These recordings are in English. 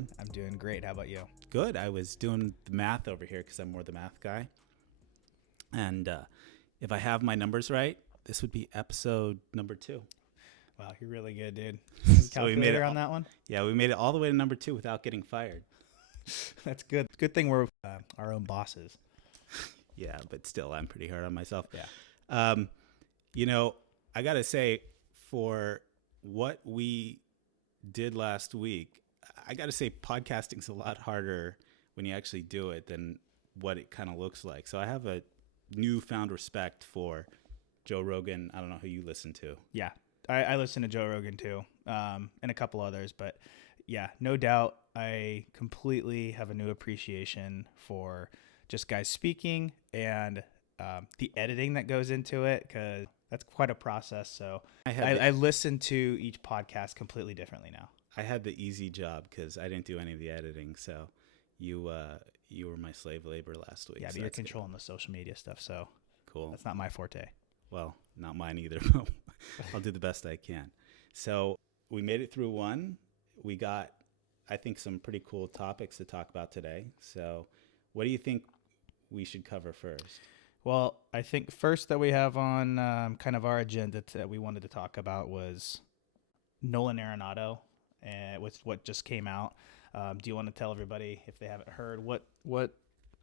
doing? I'm doing great. How about you? Good. I was doing the math over here because I'm more the math guy. And if I have my numbers right, this would be episode number 2. Wow, you're really good, dude. So we made it Calculator on that one? Yeah, we made it all the way to number 2 without getting fired. That's good. Good thing we're our own bosses. Yeah, but still, I'm pretty hard on myself. Yeah. I got to say, for what we did last week, I got to say podcasting's a lot harder when you actually do it than what it kind of looks like. So I have a newfound respect for Joe Rogan. I don't know who you listen to. Yeah, I listen to Joe Rogan too, and a couple others. But yeah, no doubt, I completely have a new appreciation for just guys speaking and the editing that goes into it, because that's quite a process. So I listen to each podcast completely differently now. I had the easy job because I didn't do any of the editing. So you were my slave labor last week. Yeah, but so you're controlling the social media stuff. So cool. That's not my forte. Well, not mine either. I'll do the best I can. So we made it through one. We got, I think, some pretty cool topics to talk about today. So what do you think we should cover first? Well, I think first that we have on kind of our agenda that we wanted to talk about was Nolan Arenado and with what just came out. Do you want to tell everybody, if they haven't heard, what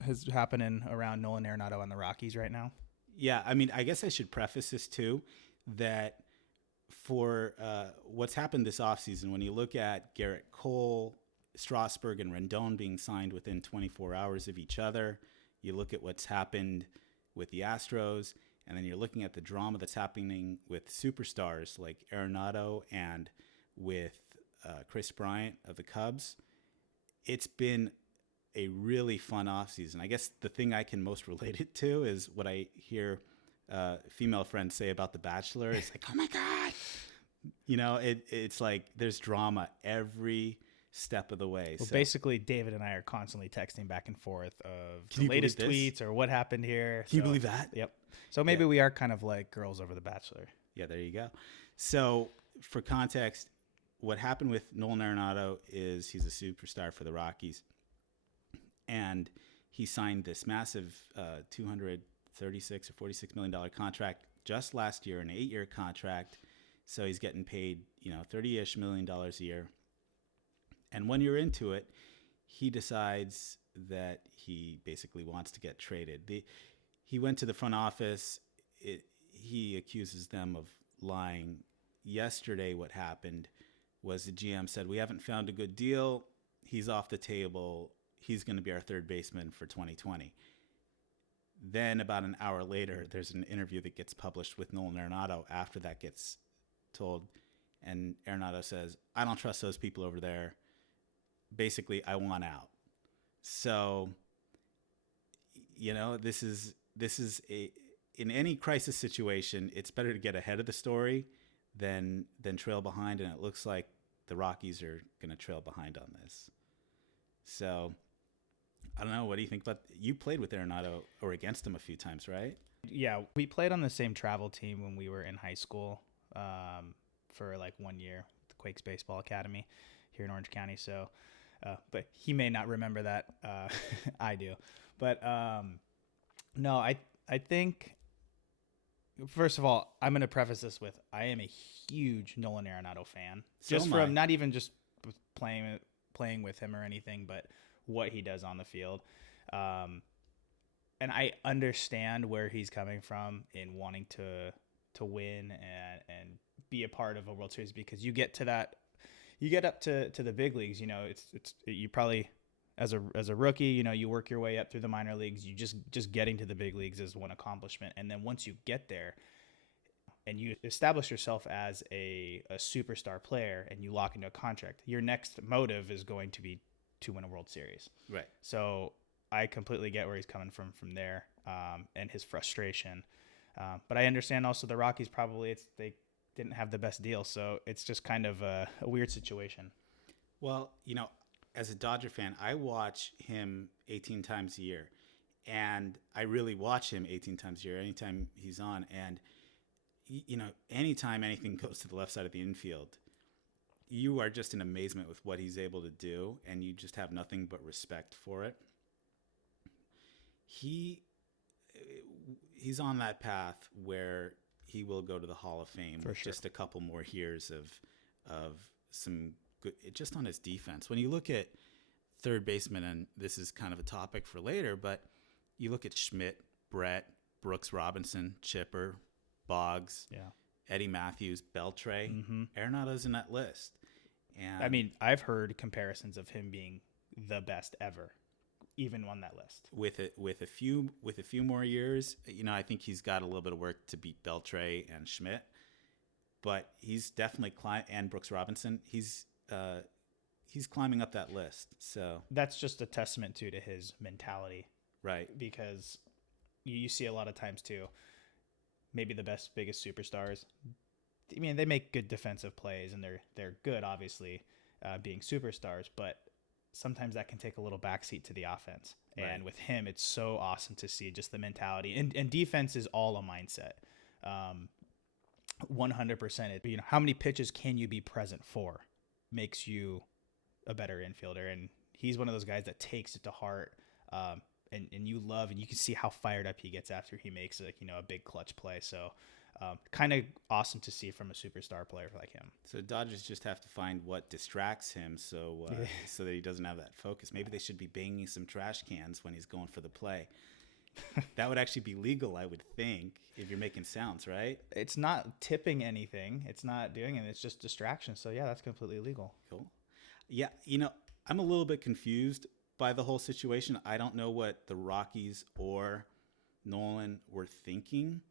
is happening around Nolan Arenado and the Rockies right now? Yeah, I mean, I guess I should preface this too, that for what's happened this offseason, when you look at Garrett Cole, Strasburg, and Rendon being signed within 24 hours of each other, you look at what's happened with the Astros, and then you're looking at the drama that's happening with superstars like Arenado and with Chris Bryant of the Cubs. It's been a really fun offseason. I guess the thing I can most relate it to is what I hear female friends say about The Bachelor. It's like, oh my God. It's like there's drama every step of the way. Well, basically, David and I are constantly texting back and forth of the latest tweets or what happened here. Can you believe that? Yep. So maybe we are kind of like girls over The Bachelor. Yeah, there you go. So for context, what happened with Nolan Arenado is he's a superstar for the Rockies. And he signed this massive $236 or $46 million contract just last year, an 8-year contract. So he's getting paid, $30-ish million a year. And 1 year into it, he decides that he basically wants to get traded. He went to the front office. He accuses them of lying. Yesterday, what happened was the GM said, we haven't found a good deal. He's off the table. He's going to be our third baseman for 2020. Then about an hour later, there's an interview that gets published with Nolan Arenado after that gets told. And Arenado says, I don't trust those people over there. Basically, I want out. So, this is in any crisis situation, it's better to get ahead of the story than trail behind. And it looks like the Rockies are going to trail behind on this. So I don't know. What do you think about? You played with Arenado or against him a few times, right? Yeah, we played on the same travel team when we were in high school for like 1 year, the Quakes Baseball Academy here in Orange County. So, but he may not remember that. I do. But no, I think, first of all, I'm going to preface this with I am a huge Nolan Arenado fan. Just from not even just playing with him or anything, but what he does on the field. And I understand where he's coming from in wanting to win and be a part of a World Series, because you get up to the big leagues, you probably as a rookie, you work your way up through the minor leagues. You just getting to the big leagues is one accomplishment. And then once you get there and you establish yourself as a superstar player and you lock into a contract, your next motive is going to be to win a World Series. Right. So I completely get where he's coming from there, and his frustration. But I understand also the Rockies they didn't have the best deal, so it's just kind of a weird situation. Well, as a Dodger fan, I watch him 18 times a year, and I really watch him 18 times a year, anytime he's on. And, anytime anything goes to the left side of the infield, you are just in amazement with what he's able to do, and you just have nothing but respect for it. He's on that path where he will go to the Hall of Fame For with sure. just a couple more years of some good, just on his defense. When you look at third baseman, and this is kind of a topic for later, but you look at Schmidt, Brett, Brooks Robinson, Chipper, Boggs, Yeah. Eddie Matthews, Beltre. Mm-hmm. Arenado's in that list. And I mean, I've heard comparisons of him being the best ever, even on that list. with a few more years, I think he's got a little bit of work to beat Beltre and Schmidt, but he's definitely and Brooks Robinson. He's climbing up that list. So That's just a testament to his mentality, right, because you see a lot of times too, maybe the biggest superstars. I mean, they make good defensive plays and they're good, obviously, being superstars, but sometimes that can take a little backseat to the offense. Right. And with him, it's so awesome to see just the mentality, and defense is all a mindset. 100%. How many pitches can you be present for makes you a better infielder. And he's one of those guys that takes it to heart. And you love, and you can see how fired up he gets after he makes a big clutch play. So kind of awesome to see from a superstar player like him. So Dodgers just have to find what distracts him, so so that he doesn't have that focus. Maybe they should be banging some trash cans when he's going for the play. That would actually be legal, I would think, if you're making sounds, right? It's not tipping anything. It's not doing it. It's just distraction. So yeah, that's completely legal. Cool. Yeah, I'm a little bit confused by the whole situation. I don't know what the Rockies or Nolan were thinking.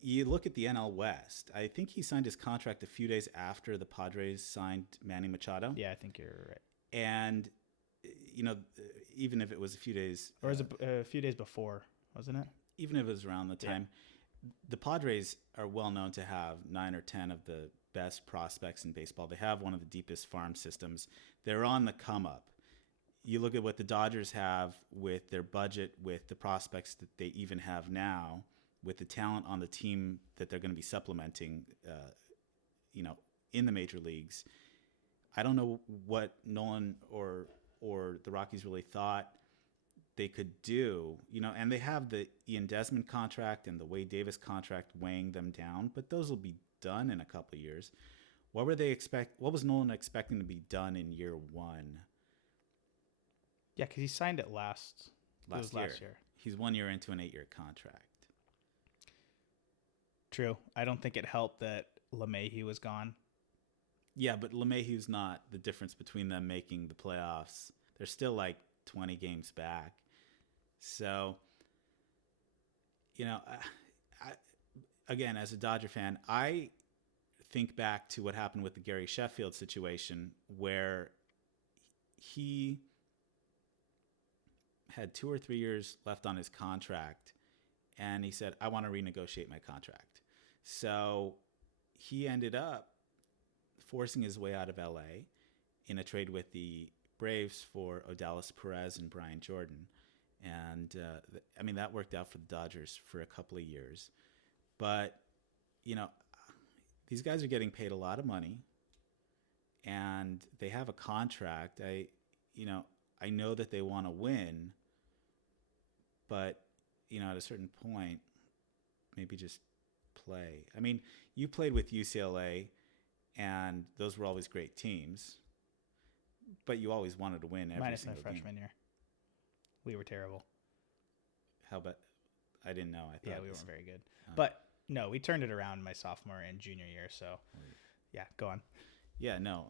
You look at the NL West. I think he signed his contract a few days after the Padres signed Manny Machado. Yeah, I think you're right. And, even if it was a few days. Or was it a few days before, wasn't it? Even if it was around the time. Yeah. The Padres are well known to have 9 or 10 of the best prospects in baseball. They have one of the deepest farm systems. They're on the come up. You look at what the Dodgers have with their budget, with the prospects that they even have now, with the talent on the team that they're going to be supplementing, in the major leagues. I don't know what Nolan or the Rockies really thought they could do, and they have the Ian Desmond contract and the Wade Davis contract weighing them down, but those will be done in a couple of years. What was Nolan expecting to be done in year one? Yeah, because he signed it last year. He's 1 year into an 8-year contract. True. I don't think it helped that LeMahieu was gone. Yeah, but LeMahieu's not the difference between them making the playoffs. They're still like 20 games back. So, again, as a Dodger fan, I think back to what happened with the Gary Sheffield situation, where he had 2 or 3 years left on his contract, and he said, I want to renegotiate my contract. So he ended up forcing his way out of LA in a trade with the Braves for Odalis Perez and Brian Jordan. And, that worked out for the Dodgers for a couple of years. But, these guys are getting paid a lot of money, and they have a contract. I know that they want to win, but, at a certain point, maybe just play. I mean, you played with UCLA, and those were always great teams, but you always wanted to win every Minus my single game. freshman year. We were terrible. How about? I didn't know. I thought we weren't very good. But no, we turned it around my sophomore and junior year. So, yeah, go on. Yeah, no.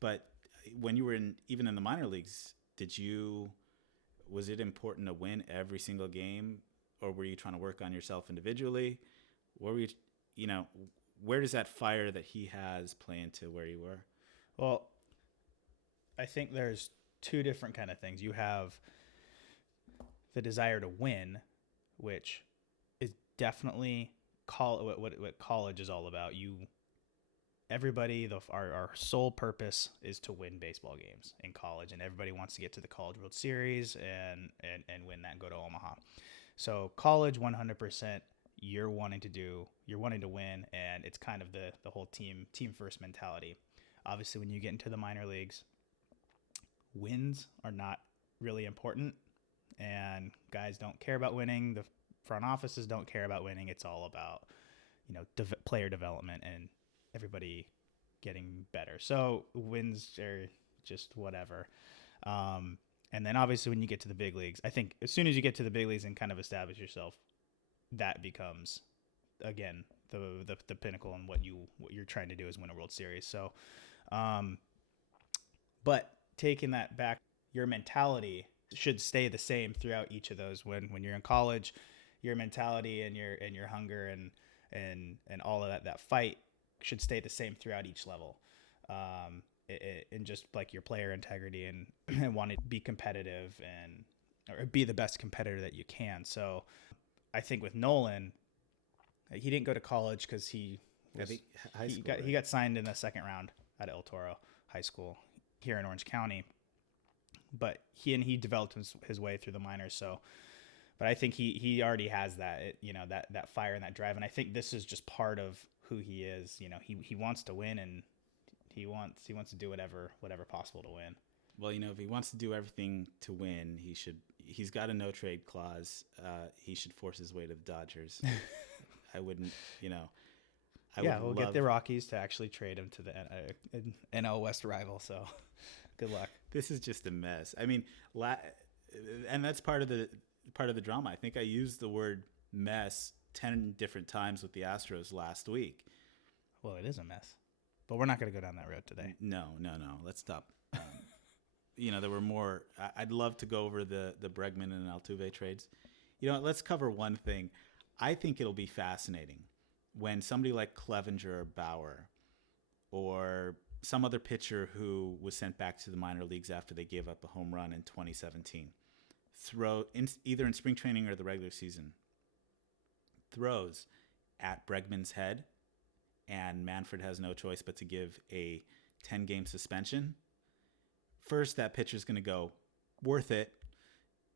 But when you were even in the minor leagues, was it important to win every single game, or were you trying to work on yourself individually? Where were you, where does that fire that he has play into where you were? Well, I think there's two different kind of things. You have the desire to win, which is definitely what college is all about. Our sole purpose is to win baseball games in college, and everybody wants to get to the College World Series and win that and go to Omaha. So college, 100%, you're wanting to win, and it's kind of the whole team first mentality. Obviously, when you get into the minor leagues, wins are not really important, and guys don't care about winning. The front offices don't care about winning. It's all about, player development and everybody getting better. So wins are just whatever. And then obviously when you get to the big leagues, I think as soon as you get to the big leagues and kind of establish yourself, that becomes again the pinnacle and what you're trying to do is win a World Series. So, but taking that back, your mentality should stay the same throughout each of those. When you're in college, your mentality and your hunger and all of that fight should stay the same throughout each level. And just like your player integrity and want to be competitive or be the best competitor that you can. So I think with Nolan, he didn't go to college because he got signed in the second round at El Toro High School here in Orange County. But he developed his way through the minors. So, but I think he already has that, that fire and that drive. And I think this is just part of who he is. He wants to win, and he wants to do whatever possible to win. Well, if he wants to do everything to win, he's got a no trade clause. He should force his way to the Dodgers. I wouldn't, we'll get the Rockies to actually trade him to the NL West rival. So good luck. This is just a mess. I mean, and that's part of the drama. I think I used the word mess 10 different times with the Astros last week. Well, it is a mess, but we're not going to go down that road today. No. Let's stop. There were more. I'd love to go over the Bregman and Altuve trades. Let's cover one thing. I think it'll be fascinating when somebody like Clevenger or Bauer or some other pitcher who was sent back to the minor leagues after they gave up a home run in 2017, either in spring training or the regular season, throws at Bregman's head, and Manfred has no choice but to give a 10-game suspension. First, that pitcher's going to go, worth it.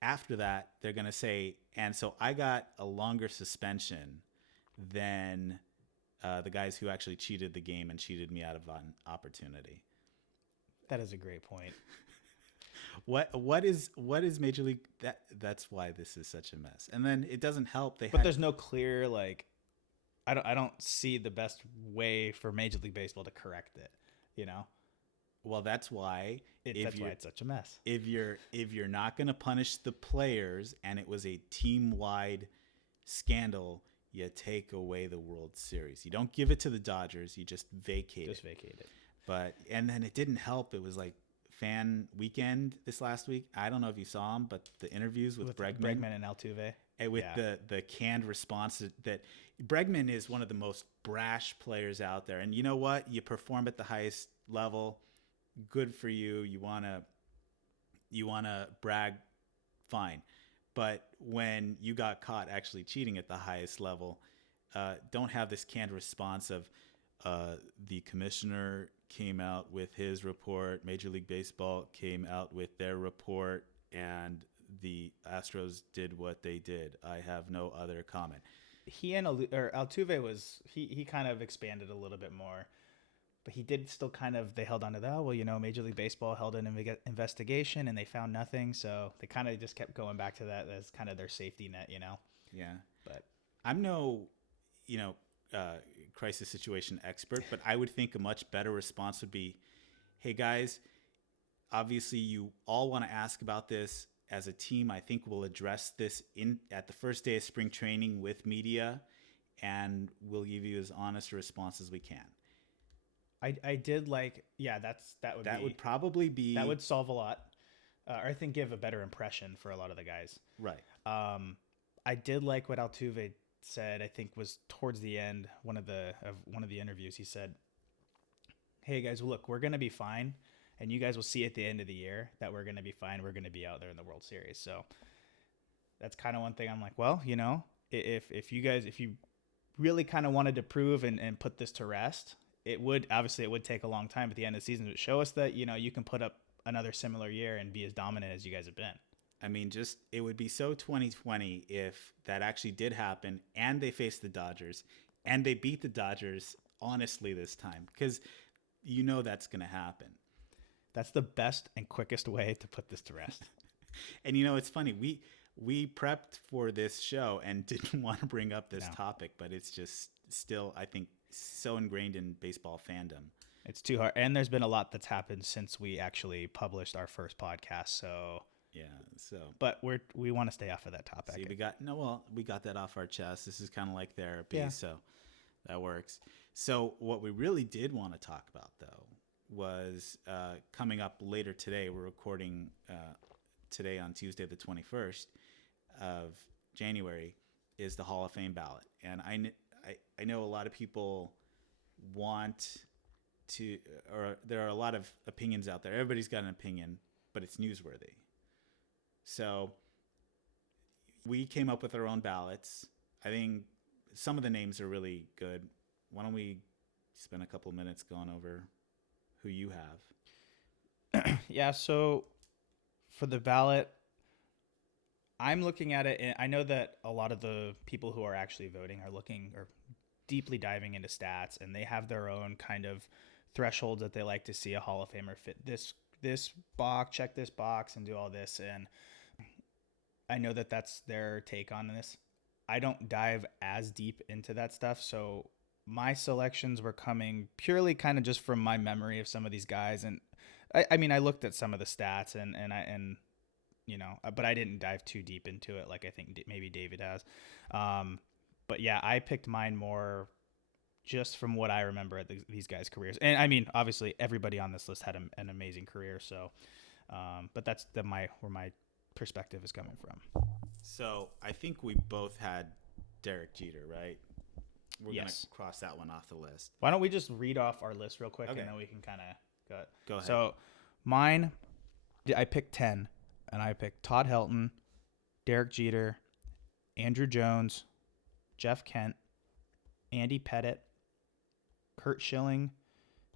After that, they're going to say, and so I got a longer suspension than the guys who actually cheated the game and cheated me out of an opportunity. That is a great point. What is Major League? That's why this is such a mess. And then it doesn't help. There's no clear I don't see the best way for Major League Baseball to correct it. Well, that's why it's such a mess. If you're not going to punish the players, and it was a team-wide scandal, you take away the World Series. You don't give it to the Dodgers. You just vacate it. And then it didn't help. It was like fan weekend this last week. I don't know if you saw them, but the interviews with Bregman and Altuve. And with the canned response that Bregman is one of the most brash players out there. And you know what? You perform at the highest level. Good for you. You wanna brag, fine. But when you got caught actually cheating at the highest level, don't have this canned response of the commissioner came out with his report, Major League Baseball came out with their report, and the Astros did what they did. I have no other comment. Altuve he kind of expanded a little bit more. But he did still they held on to that. Major League Baseball held an investigation and they found nothing. So they kind of just kept going back to that as kind of their safety net, Yeah. But I'm no, crisis situation expert, but I would think a much better response would be, hey guys, obviously you all want to ask about this as a team. I think we'll address this at the first day of spring training with media, and we'll give you as honest a response as we can. I did that would solve a lot, or I think give a better impression for a lot of the guys. Right. I did like what Altuve said. I think was towards the end one of the interviews. He said, "Hey guys, look, we're gonna be fine, and you guys will see at the end of the year that we're gonna be fine. We're gonna be out there in the World Series." So that's kind of one thing I'm like, well, if you really kind of wanted to prove and put this to rest. It would take a long time at the end of the season to show us that, you can put up another similar year and be as dominant as you guys have been. I mean, it would be so 2020 if that actually did happen and they faced the Dodgers and they beat the Dodgers honestly this time. Because that's going to happen. That's the best and quickest way to put this to rest. And it's funny. We prepped for this show and didn't want to bring up this topic, but it's just still, I think, so ingrained in baseball fandom. It's too hard. And there's been a lot that's happened since we actually published our first podcast. So yeah. So, but we want to stay off of that topic. See, we got that off our chest. This is kind of like therapy. Yeah. So that works. So what we really did want to talk about, though, was coming up later today. We're recording today on Tuesday, the 21st of January, is the Hall of Fame ballot. And I know a lot of people want to, or there are a lot of opinions out there. Everybody's got an opinion, but it's newsworthy. So we came up with our own ballots. I think some of the names are really good. Why don't we spend a couple minutes going over who you have? Yeah, so for the ballot, I'm looking at it, and I know that a lot of the people who are actually voting are looking or deeply diving into stats, and they have their own kind of thresholds that they like to see a Hall of Famer fit this box, check this box, and do all this. And I know that that's their take on this. I don't dive as deep into that stuff, so my selections were coming purely kind of just from my memory of some of these guys. And I mean, I looked at some of the stats and but I didn't dive too deep into it like I think maybe David has. But yeah, I picked mine more just from what I remember at these guys' careers. And I mean, obviously everybody on this list had an amazing career. So, but that's where my perspective is coming from. So I think we both had Derek Jeter, right? We're going to cross that one off the list. Why don't we just read off our list real quick, okay, and then we can kind of go ahead. So mine, I picked 10, and I picked Todd Helton, Derek Jeter, Andrew Jones, Jeff Kent, Andy Pettitte, Kurt Schilling,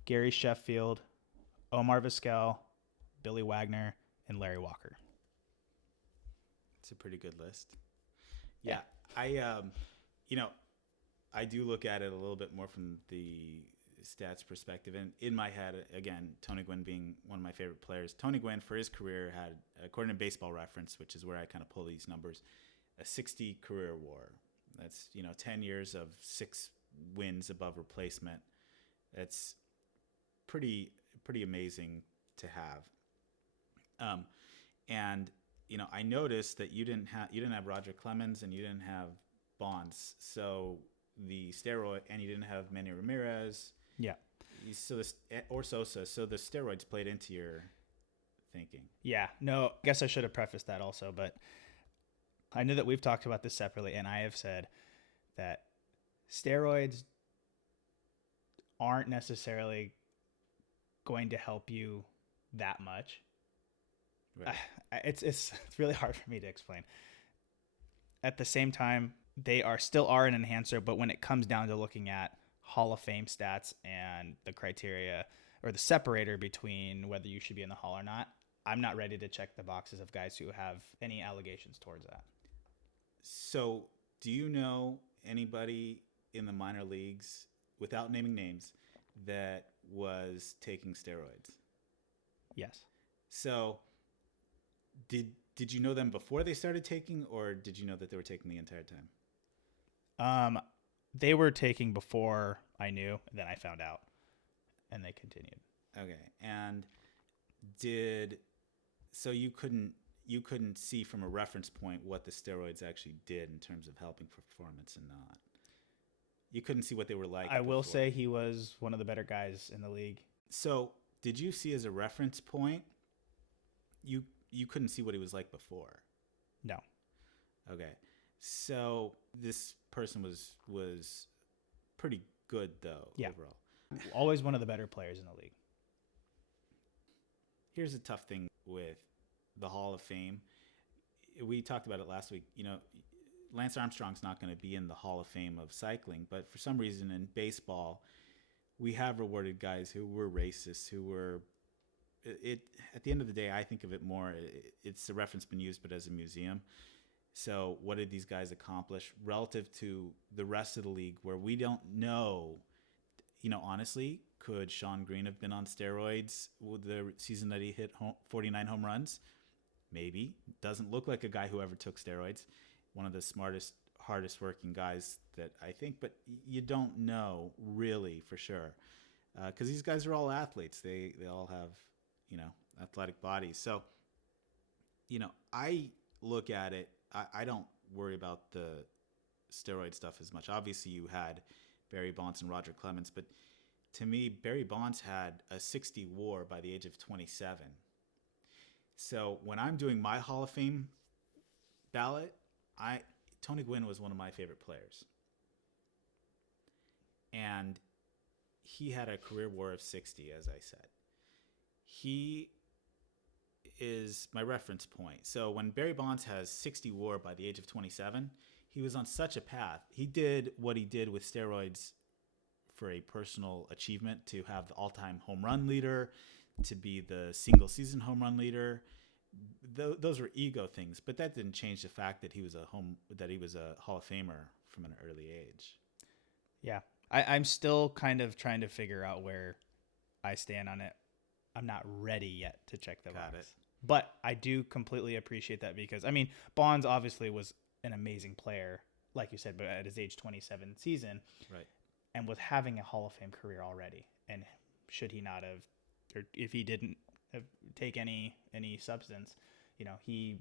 Gary Sheffield, Omar Vizquel, Billy Wagner, and Larry Walker. It's a pretty good list. Yeah. I do look at it a little bit more from the stats perspective. And in my head, again, Tony Gwynn being one of my favorite players. Tony Gwynn, for his career, had, according to Baseball Reference, which is where I kind of pull these numbers, a 60 career WAR. That's, 10 years of 6 wins above replacement. That's pretty amazing to have. And I noticed that you didn't have Roger Clemens and you didn't have Bonds. So the steroid, and you didn't have Manny Ramirez. Yeah. Or Sosa. So the steroids played into your thinking. Yeah. No, I guess I should have prefaced that also, but I know that we've talked about this separately, and I have said that steroids aren't necessarily going to help you that much. Right. It's really hard for me to explain. At the same time, they still are an enhancer, but when it comes down to looking at Hall of Fame stats and the criteria or the separator between whether you should be in the Hall or not, I'm not ready to check the boxes of guys who have any allegations towards that. So do you know anybody in the minor leagues, without naming names, that was taking steroids? Yes. So did you know them before they started taking, or did you know that they were taking the entire time? They were taking before I knew, and then I found out, and they continued. Okay. And so you couldn't see from a reference point what the steroids actually did in terms of helping performance and not. You couldn't see what they were like. I will say he was one of the better guys in the league. So did you see as a reference point, you couldn't see what he was like before? No. Okay. So this person was pretty good, though, overall. Always one of the better players in the league. Here's a tough thing with the Hall of Fame. We talked about it last week. Lance Armstrong's not going to be in the Hall of Fame of cycling, but for some reason in baseball, we have rewarded guys who were racists, who were... At the end of the day, I think of it more, it's a reference been used, but as a museum. So what did these guys accomplish relative to the rest of the league where we don't know, honestly, Could Sean Green have been on steroids with the season that he hit 49 home runs? Maybe. Doesn't look like a guy who ever took steroids. One of the smartest, hardest working guys that I think, but you don't know really for sure. Because these guys are all athletes. They all have, athletic bodies. So, I look at it. I don't worry about the steroid stuff as much. Obviously, you had Barry Bonds and Roger Clemens, but to me, Barry Bonds had a 60 WAR by the age of 27. So when I'm doing my Hall of Fame ballot, Tony Gwynn was one of my favorite players. And he had a career WAR of 60, as I said. He is my reference point. So when Barry Bonds has 60 WAR by the age of 27, he was on such a path. He did what he did with steroids for a personal achievement, to have the all-time home run leader, to be the single-season home run leader. Those were ego things, but that didn't change the fact that he was a Hall of Famer from an early age. Yeah, I'm still kind of trying to figure out where I stand on it. I'm not ready yet to check the box. But I do completely appreciate that, because, Bonds obviously was an amazing player, like you said, but at his age 27 season. Right. And with having a Hall of Fame career already, and should he not have, or if he didn't take any substance, he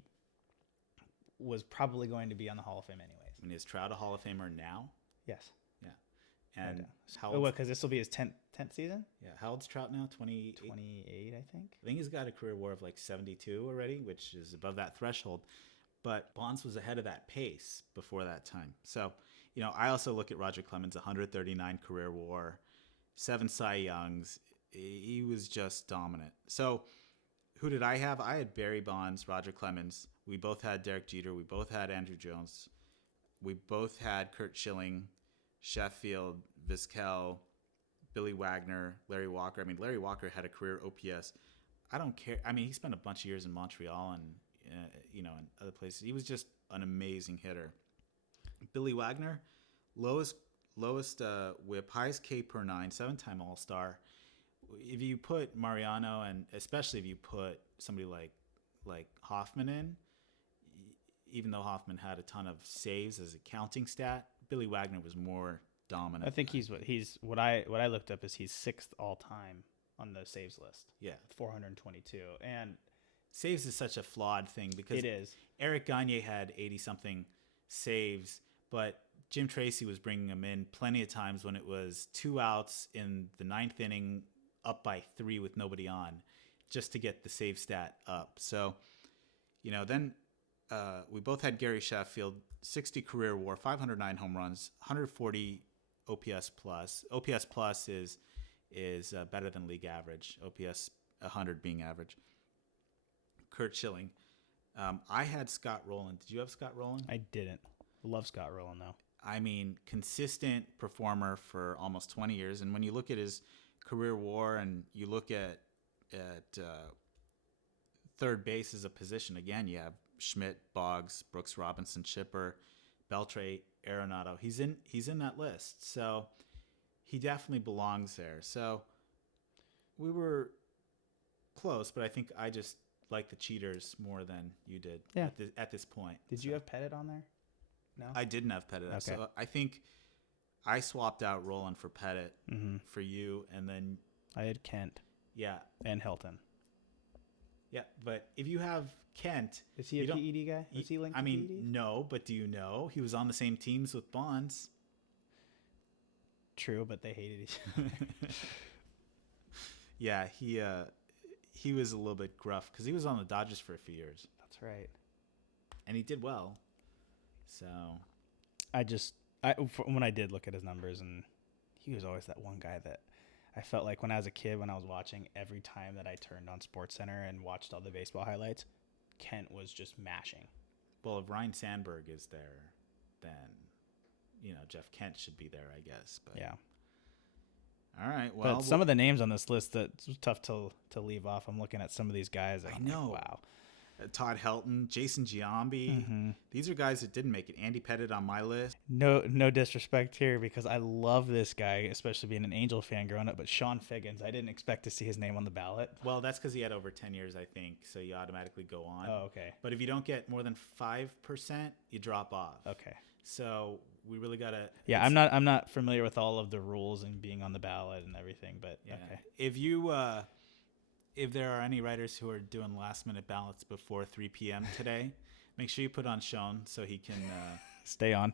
was probably going to be on the Hall of Fame anyways. And is Trout a Hall of Famer now? Yes. Yeah. And how old? Because this will be his 10th season? Yeah. How old's Trout now? 28? 28, I think. I think he's got a career WAR of like 72 already, which is above that threshold. But Bonds was ahead of that pace before that time. So, I also look at Roger Clemens, 139 career WAR, 7 Cy Youngs. He was just dominant. So who did I have? I had Barry Bonds, Roger Clemens. We both had Derek Jeter. We both had Andrew Jones. We both had Curt Schilling, Sheffield, Vizquel, Billy Wagner, Larry Walker. Larry Walker had a career OPS. I don't care. He spent a bunch of years in Montreal and, in other places. He was just an amazing hitter. Billy Wagner, lowest whip, highest K per 9, 7-time All-Star. If you put Mariano, and especially if you put somebody like Hoffman in, even though Hoffman had a ton of saves as a counting stat, Billy Wagner was more dominant. I think what I looked up is he's 6th all time on the saves list. Yeah, 422, and saves is such a flawed thing, because it is. Eric Gagne had 80-something saves, but Jim Tracy was bringing him in plenty of times when it was 2 outs in the 9th inning, up by 3 with nobody on, just to get the save stat up. So, then we both had Gary Sheffield, 60 career WAR, 509 home runs, 140 OPS plus. OPS plus is better than league average. OPS 100 being average. Curt Schilling. I had Scott Rowland. Did you have Scott Rowland? I didn't. Love Scott Rowland, though. Consistent performer for almost 20 years. And when you look at his career WAR and you look at third base as a position, again, you have Schmidt, Boggs, Brooks Robinson, Chipper, Beltre, Arenado. He's in that list. So he definitely belongs there. So we were close, but I think I just like the cheaters more than you did at this point. Did you have Pettit on there? No? I didn't have Pettit. Okay. So I think I swapped out Roland for Pettit for you, and then I had Kent. Yeah. And Hilton. Yeah, but if you have Kent... Is he a PED guy? Is he linked to PEDs? No, but do you know he was on the same teams with Bonds? True, but they hated each other. Yeah, he was a little bit gruff because he was on the Dodgers for a few years. That's right. And he did well. So... when I did look at his numbers, and he was always that one guy that I felt like when I was a kid, when I was watching, every time that I turned on SportsCenter and watched all the baseball highlights, Kent was just mashing. Well, if Ryan Sandberg is there, then, Jeff Kent should be there, I guess. But yeah. All right. Well, but some of the names on this list, that's tough to leave off. I'm looking at some of these guys. And I know. Like, wow. Todd Helton, Jason Giambi. Mm-hmm. These are guys that didn't make it. Andy Pettit on my list. No disrespect here because I love this guy, especially being an Angel fan growing up. But Sean Figgins, I didn't expect to see his name on the ballot. Well, that's because he had over 10 years, I think, so you automatically go on. Oh, okay. But if you don't get more than 5%, you drop off. Okay. So we really got to... Yeah, I'm not familiar with all of the rules and being on the ballot and everything, but Yeah. okay. If there are any writers who are doing last-minute ballots before 3 p.m. today, make sure you put on Sean so he can Stay on.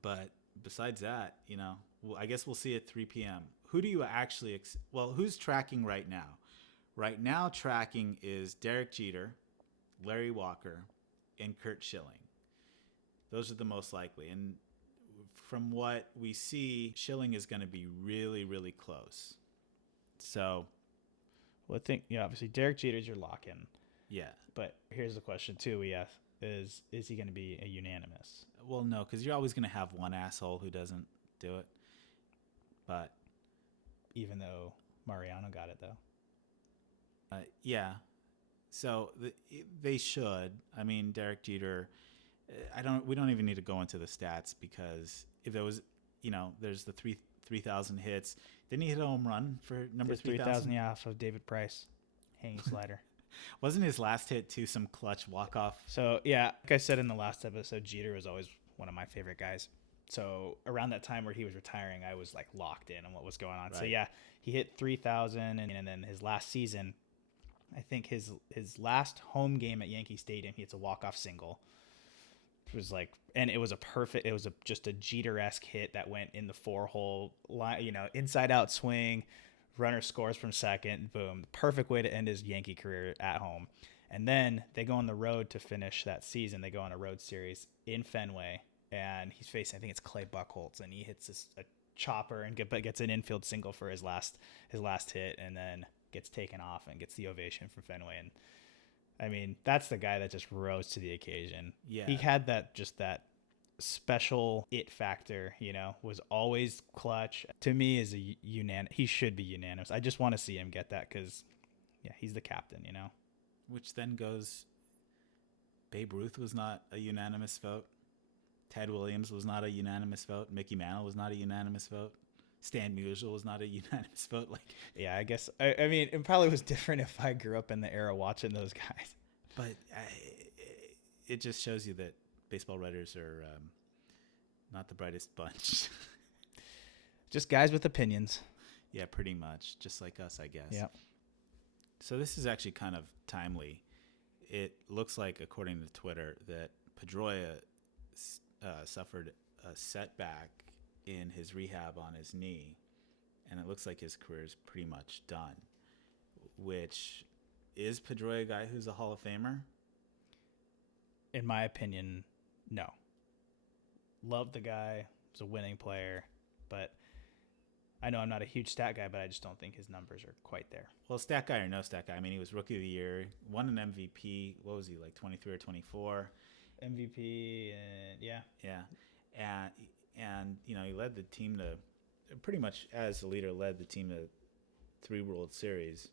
But besides that, I guess we'll see at 3 p.m. Who do you actually who's tracking right now? Right now tracking is Derek Jeter, Larry Walker, and Curt Schilling. Those are the most likely. And from what we see, Schilling is going to be really, really close. So, well, I think obviously Derek Jeter's your lock-in. Yeah. But here's the question too: we ask is he going to be a unanimous? Well, no, because you're always going to have one asshole who doesn't do it. But even though Mariano got it though. Yeah. So they should. I mean, Derek Jeter. We don't even need to go into the stats because if there was, there's the 3,000 hits. Didn't he hit a home run for number 3,000? Yeah, off of David Price, hanging slider. Wasn't his last hit too some clutch walk-off? So, yeah, like I said in the last episode, Jeter was always one of my favorite guys. So around that time where he was retiring, I was like locked in on what was going on. Right. So, yeah, he hit 3,000 and then his last season, I think his last home game at Yankee Stadium, he hits a walk-off single. It was like, and it was just a Jeter-esque hit that went in the 4-hole line, inside out swing, runner scores from second, boom. Perfect way to end his Yankee career at home. And then they go on the road to finish that season. They go on a road series in Fenway, and he's facing, I think it's Clay Buchholz, and he hits a chopper and gets an infield single for his last hit, and then gets taken off and gets the ovation from Fenway. And I mean, that's the guy that just rose to the occasion. Yeah. He had that special it factor, was always clutch. To me, is he should be unanimous. I just want to see him get that because, yeah, he's the captain, Which then goes, Babe Ruth was not a unanimous vote. Ted Williams was not a unanimous vote. Mickey Mantle was not a unanimous vote. Stan Musial was not a unanimous vote. Yeah, I guess. I mean, it probably was different if I grew up in the era watching those guys. But it just shows you that baseball writers are not the brightest bunch. Just guys with opinions. Yeah, pretty much. Just like us, I guess. Yeah. So this is actually kind of timely. It looks like, according to Twitter, that Pedroia suffered a setback in his rehab on his knee, and it looks like his career is pretty much done. Which, is Pedroia a guy who's a Hall of Famer? In my opinion, no. Love the guy. He's a winning player, but I know I'm not a huge stat guy, but I just don't think his numbers are quite there. Well, stat guy or no stat guy, I mean, he was Rookie of the Year, won an MVP. What was he, like 23 or 24? MVP, and yeah. And he led the team to, pretty much as the leader, led the team to 3 World Series,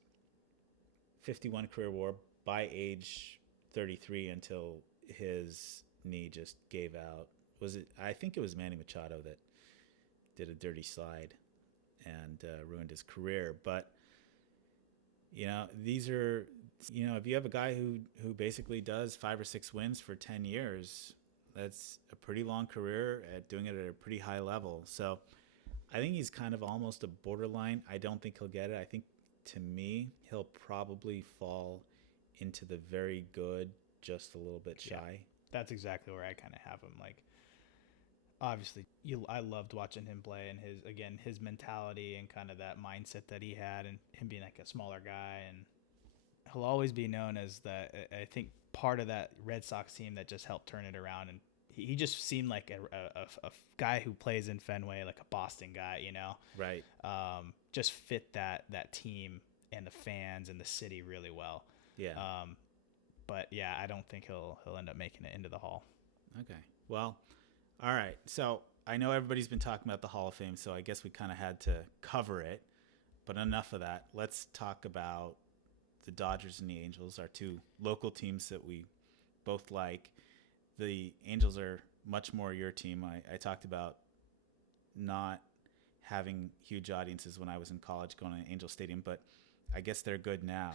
51 career WAR by age 33 until his knee just gave out. I think it was Manny Machado that did a dirty slide and ruined his career. But these are, if you have a guy who basically does 5 or 6 wins for 10 years, that's a pretty long career at doing it at a pretty high level. So I think he's kind of almost a borderline. I don't think he'll get it. I think, to me, he'll probably fall into the very good, just a little bit shy. Yeah, that's exactly where I kind of have him. Like, obviously, I loved watching him play, and his mentality and kind of that mindset that he had, and him being like a smaller guy, and he'll always be known as I think part of that Red Sox team that just helped turn it around. And he just seemed like a guy who plays in Fenway, like a Boston guy, Right. Just fit that team and the fans and the city really well. Yeah. But yeah, I don't think he'll end up making it into the Hall. Okay. Well, all right. So I know everybody's been talking about the Hall of Fame, so I guess we kind of had to cover it. But enough of that. Let's talk about the Dodgers and the Angels are two local teams that we both like. The Angels are much more your team. I talked about not having huge audiences when I was in college going to Angel Stadium, but I guess they're good now.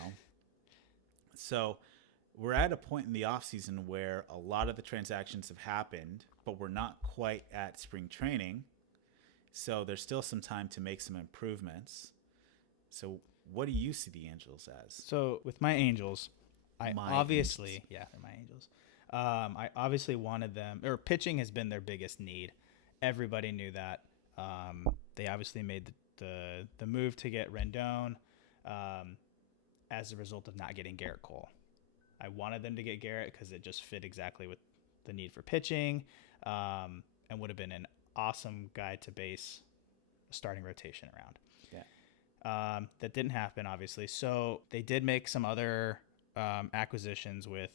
So we're at a point in the offseason where a lot of the transactions have happened, but we're not quite at spring training. So there's still some time to make some improvements. So what do you see the Angels as? So with my Angels, they're my Angels. I obviously wanted them, or pitching has been their biggest need. Everybody knew that. They obviously made the move to get Rendon as a result of not getting Garrett Cole. I wanted them to get Garrett because it just fit exactly with the need for pitching, and would have been an awesome guy to base a starting rotation around. Yeah. That didn't happen, obviously. So they did make some other acquisitions with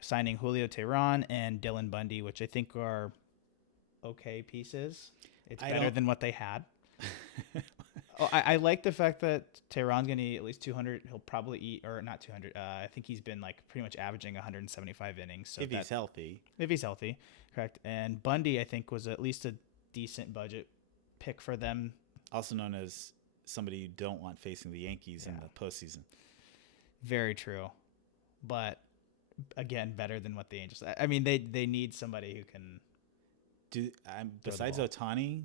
signing Julio Teheran and Dylan Bundy, which I think are okay pieces. It's better than what they had. I like the fact that Teheran's going to eat at least 200. He'll probably eat, or not 200. I think he's been like pretty much averaging 175 innings. So if he's healthy. If he's healthy, correct. And Bundy, I think, was at least a decent budget pick for them. Also known as somebody you don't want facing the Yankees in the postseason. Very true. But again, better than what the Angels. I mean, they need somebody who can do. Besides Ohtani,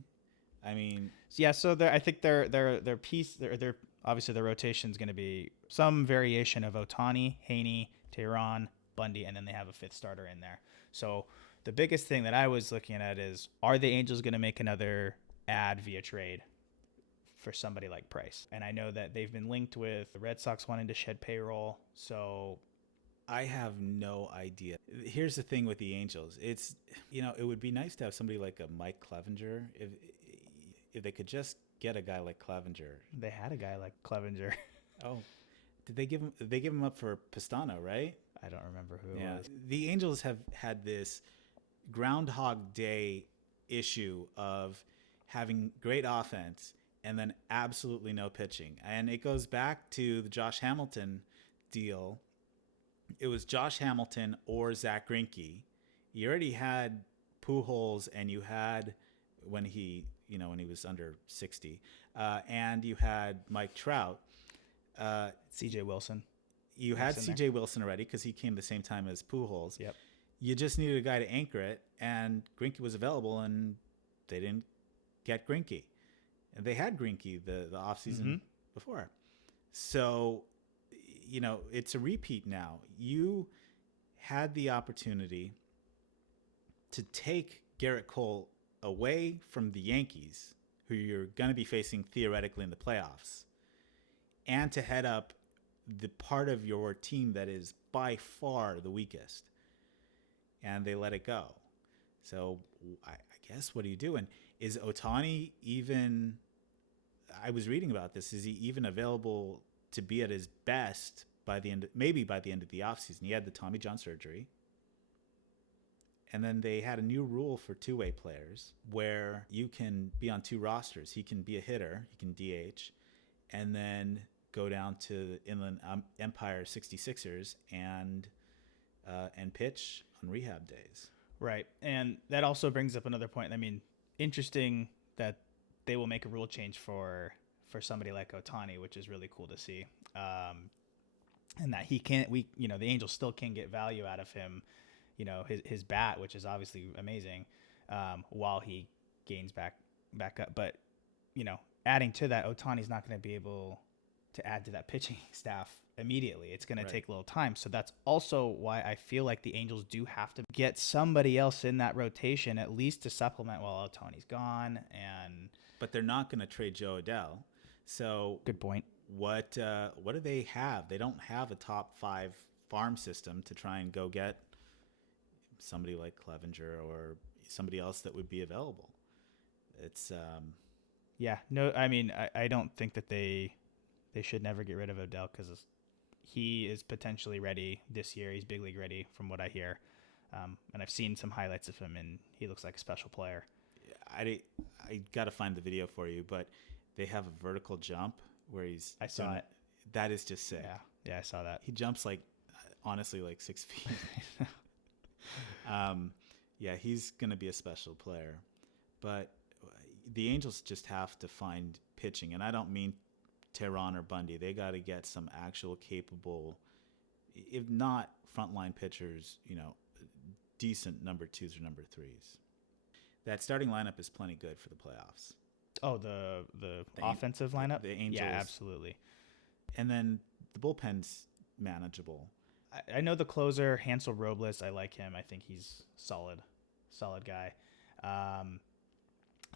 I mean, yeah. So I think their piece, their obviously their rotation is going to be some variation of Ohtani, Haney, Teheran, Bundy, and then they have a fifth starter in there. So the biggest thing that I was looking at is, are the Angels going to make another add via trade for somebody like Price? And I know that they've been linked with the Red Sox wanting to shed payroll. So I have no idea. Here's the thing with the Angels. It's, it would be nice to have somebody like a Mike Clevenger if they could just get a guy like Clevenger. They had a guy like Clevenger. Oh, did they give him up for Pistano, right? I don't remember who it was. The Angels have had this Groundhog Day issue of having great offense and then absolutely no pitching. And it goes back to the Josh Hamilton deal. It was Josh Hamilton or Zach Greinke. You already had Pujols, and you had when he was under 60, and you had Mike Trout. C.J. Wilson. You had C.J. Wilson already because he came the same time as Pujols. Yep. You just needed a guy to anchor it, and Greinke was available, and they didn't get Greinke. And they had Greinke the offseason before. So, it's a repeat now. You had the opportunity to take Garrett Cole away from the Yankees, who you're going to be facing theoretically in the playoffs, and to head up the part of your team that is by far the weakest. And they let it go. So I guess, what do you do? And is Ohtani even, I was reading about this, is he even available to be at his best by the end of the offseason? He had the Tommy John surgery. And then they had a new rule for two-way players where you can be on two rosters. He can be a hitter, he can DH, and then go down to the Inland Empire 66ers and pitch on rehab days. Right. And that also brings up another point. I mean, interesting that they will make a rule change for somebody like Ohtani, which is really cool to see. And that the Angels still can get value out of him, his bat, which is obviously amazing, while he gains back up. But, adding to that, Ohtani's not going to be able to add to that pitching staff immediately. It's going to take a little time. So that's also why I feel like the Angels do have to get somebody else in that rotation, at least to supplement while Ohtani's gone. But they're not going to trade Joe Adele. So good point. What do they have? They don't have a top 5 farm system to try and go get somebody like Clevenger or somebody else that would be available. It's I don't think that they should never get rid of Odell, because he is potentially ready this year. He's big league ready from what I hear. And I've seen some highlights of him, and he looks like a special player. I got to find the video for you, but they have a vertical jump where I saw it. That is just sick. Yeah. Yeah, I saw that. He jumps like, honestly, like 6 feet. Yeah, he's going to be a special player. But the Angels just have to find pitching. And I don't mean Tehran or Bundy. They got to get some actual capable, if not frontline pitchers, decent number 2s or number 3s. That starting lineup is plenty good for the playoffs. Oh, the offensive lineup? The Angels. Yeah, absolutely. And then the bullpen's manageable. I know the closer, Hansel Robles. I like him. I think he's solid guy.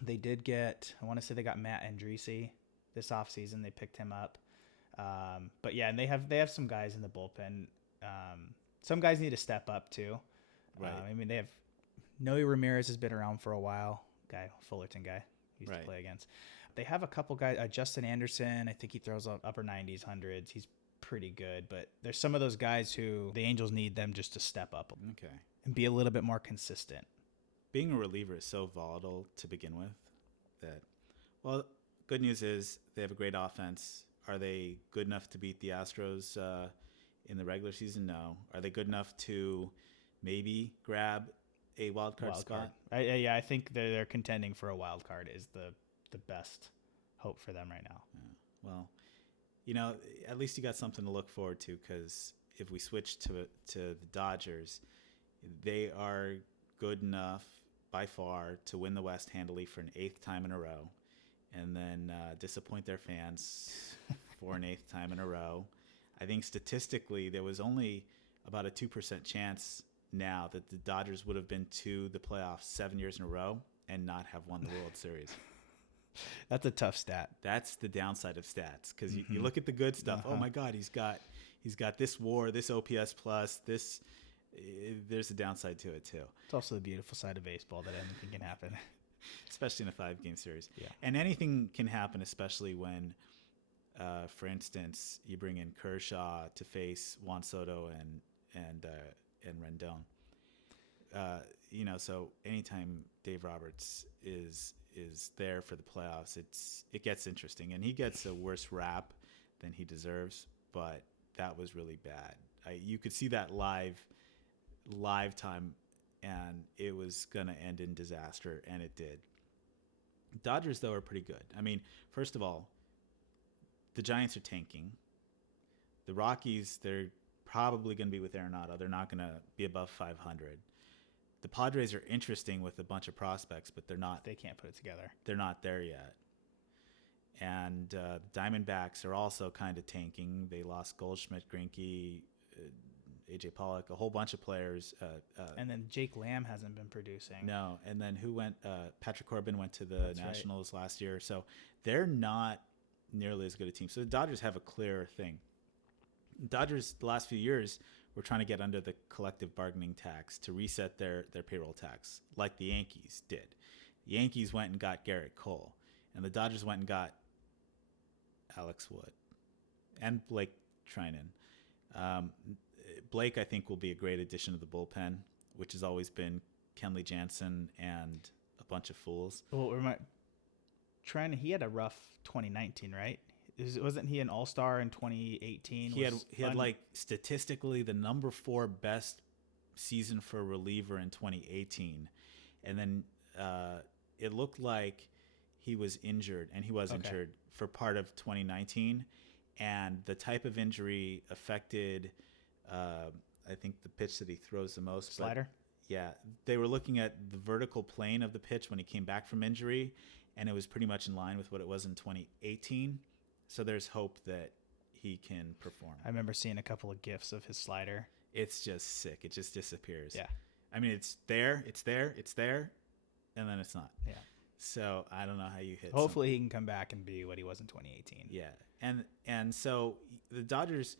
They did get, I want to say they got Matt Andriese this offseason. They picked him up. But yeah, and they have some guys in the bullpen. Some guys need to step up too. Right. I mean, they have Noe Ramirez has been around for a while. Fullerton guy used to play against. They have a couple guys. Justin Anderson, I think he throws up upper 90s, hundreds. He's pretty good, but there's some of those guys who the Angels need them just to step up and be a little bit more consistent. Being a reliever is so volatile to begin with that, well, good news is they have a great offense. Are they good enough to beat the Astros in the regular season? No. Are they good enough to maybe grab a wild card spot? I think they're contending for a wild card is the best hope for them right now. Yeah. Well, at least you got something to look forward to, because if we switch to the Dodgers, they are good enough by far to win the West handily for an 8th time in a row, and then disappoint their fans for an 8th time in a row. I think statistically there was only about a 2% chance now that the Dodgers would have been to the playoffs 7 years in a row and not have won the World Series. That's a tough stat. That's the downside of stats, because you look at the good stuff. Oh my God, he's got this WAR, this OPS plus, this. There's a downside to it too. It's also the beautiful side of baseball that anything can happen, especially in a 5-game series. Yeah, and anything can happen, especially when, for instance, you bring in Kershaw to face Juan Soto and Rendon. So anytime Dave Roberts is there for the playoffs, it gets interesting, and he gets a worse rap than he deserves. But that was really bad. You could see that live time, and it was gonna end in disaster, and it did. Dodgers, though, are pretty good. I mean, first of all, the Giants are tanking. The Rockies, they're probably going to be with Arenado. They're not going to be above 500. The Padres are interesting with a bunch of prospects, but they're not. They can't put it together. They're not there yet. And the Diamondbacks are also kind of tanking. They lost Goldschmidt, Greinke, AJ Pollock, a whole bunch of players. And then Jake Lamb hasn't been producing. No. And then who went? Patrick Corbin went to the Nationals last year. So they're not nearly as good a team. So the Dodgers have a clear thing. Dodgers, the last few years, were trying to get under the collective bargaining tax to reset their payroll tax, like the Yankees did. The Yankees went and got Garrett Cole, and the Dodgers went and got Alex Wood and Blake Trinan. Blake, I think, will be a great addition to the bullpen, which has always been Kenley Jansen and a bunch of fools. Well, he had a rough 2019, right? Wasn't he an all-star in 2018? He had like statistically the number 4 best season for a reliever in 2018, and then it looked like he was injured, and he was injured for part of 2019, and the type of injury affected I think the pitch that he throws the most. Slider? Yeah, they were looking at the vertical plane of the pitch when he came back from injury, and it was pretty much in line with what it was in 2018. So there's hope that he can perform. I remember seeing a couple of GIFs of his slider. It's just sick. It just disappears. Yeah. I mean, it's there, and then it's not. Yeah. So I don't know how you hit. Hopefully he can come back and be what he was in 2018. Yeah. And so the Dodgers,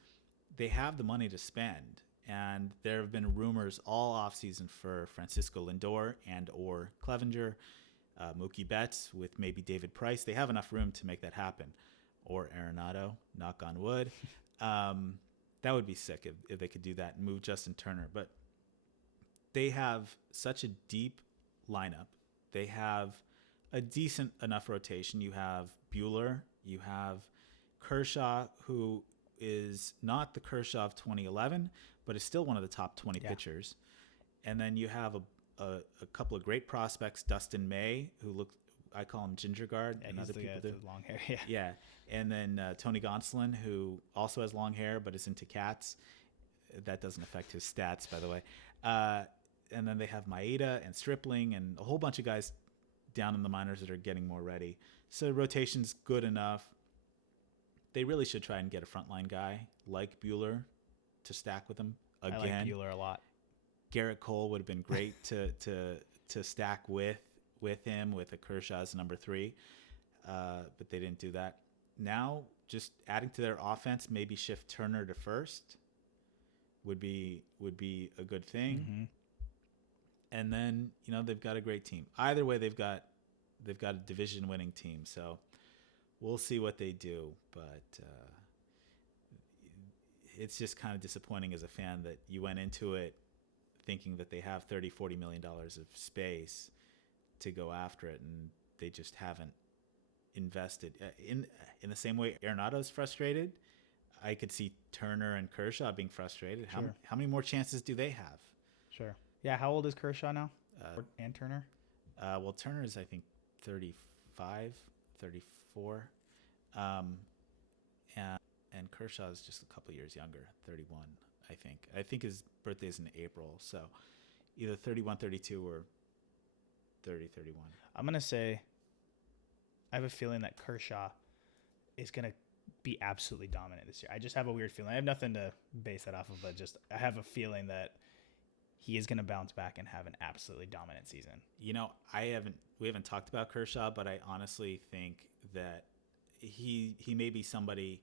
they have the money to spend, and there have been rumors all offseason for Francisco Lindor and or Clevenger, Mookie Betts with maybe David Price. They have enough room to make that happen. Or Arenado, knock on wood. That would be sick if they could do that and move Justin Turner. But they have such a deep lineup. They have a decent enough rotation. You have Buehler. You have Kershaw, who is not the Kershaw of 2011, but is still one of the top 20 pitchers. And then you have a couple of great prospects, Dustin May, who I call him Ginger Guard, and other people do. Long hair, yeah. And then Tony Gonsolin, who also has long hair but is into cats. That doesn't affect his stats, by the way. And then they have Maeda and Stripling and a whole bunch of guys down in the minors that are getting more ready. So rotation's good enough. They really should try and get a frontline guy like Buehler to stack with him again. I like Buehler a lot. Garrett Cole would have been great to stack with him with a Kershaw as number 3, but they didn't do that. Now, just adding to their offense, maybe shift Turner to first would be a good thing. Mm-hmm. And then they've got a great team. Either way, they've got a division-winning team. So we'll see what they do, but it's just kind of disappointing as a fan that you went into it thinking that they have $30-40 million of space to go after it, and they just haven't invested. In the same way Arenado's frustrated, I could see Turner and Kershaw being frustrated. Sure. How many more chances do they have? Sure. Yeah, how old is Kershaw now? And Turner? Well, Turner is, I think, 35, 34. And Kershaw is just a couple years younger, 31, I think. I think his birthday is in April, so either 31, 32 or 30, 31. I'm going to say I have a feeling that Kershaw is going to be absolutely dominant this year. I just have a weird feeling. I have nothing to base that off of, but just I have a feeling that he is going to bounce back and have an absolutely dominant season. We haven't talked about Kershaw, but I honestly think that he may be somebody.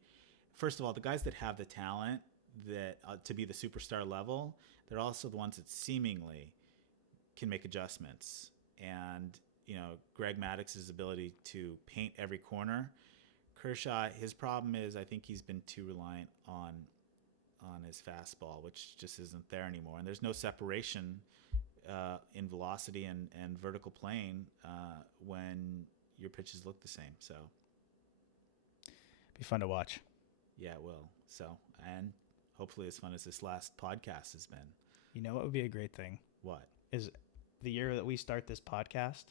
First of all, the guys that have the talent that to be the superstar level, they're also the ones that seemingly can make adjustments. And Greg Maddox's ability to paint every corner. Kershaw, his problem is I think he's been too reliant on his fastball, which just isn't there anymore. And there's no separation in velocity and vertical plane when your pitches look the same. So be fun to watch. Yeah, it will. So, and hopefully as fun as this last podcast has been. You know what would be a great thing? What? Is the year that we start this podcast,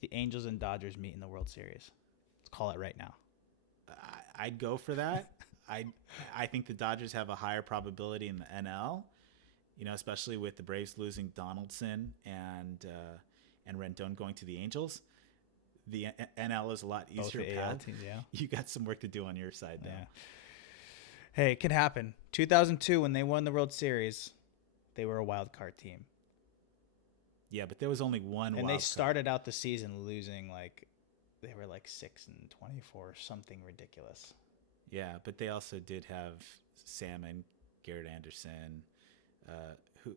the Angels and Dodgers meet in the World Series. Let's call it right now. I'd go for that. I think the Dodgers have a higher probability in the NL, especially with the Braves losing Donaldson and Rendon going to the Angels. The NL is a lot easier path. Yeah. You got some work to do on your side now. Yeah. Hey, it can happen. 2002, when they won the World Series, they were a wild card team. Yeah, but there was only one. And they started out the season losing they were 6-24, something ridiculous. Yeah, but they also did have Salmon, Garrett Anderson.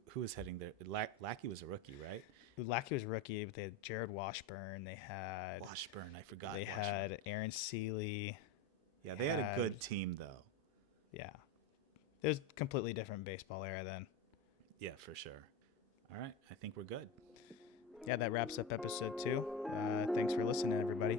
Who was heading there? Lackey was a rookie, right? Lackey was a rookie, but they had Jared Washburn. They had Washburn. I forgot. They had Aaron Seeley. Yeah, they had a good team though. Yeah, it was a completely different baseball era then. Yeah, for sure. All right, I think we're good. Yeah, that wraps up episode 2. Thanks for listening, everybody.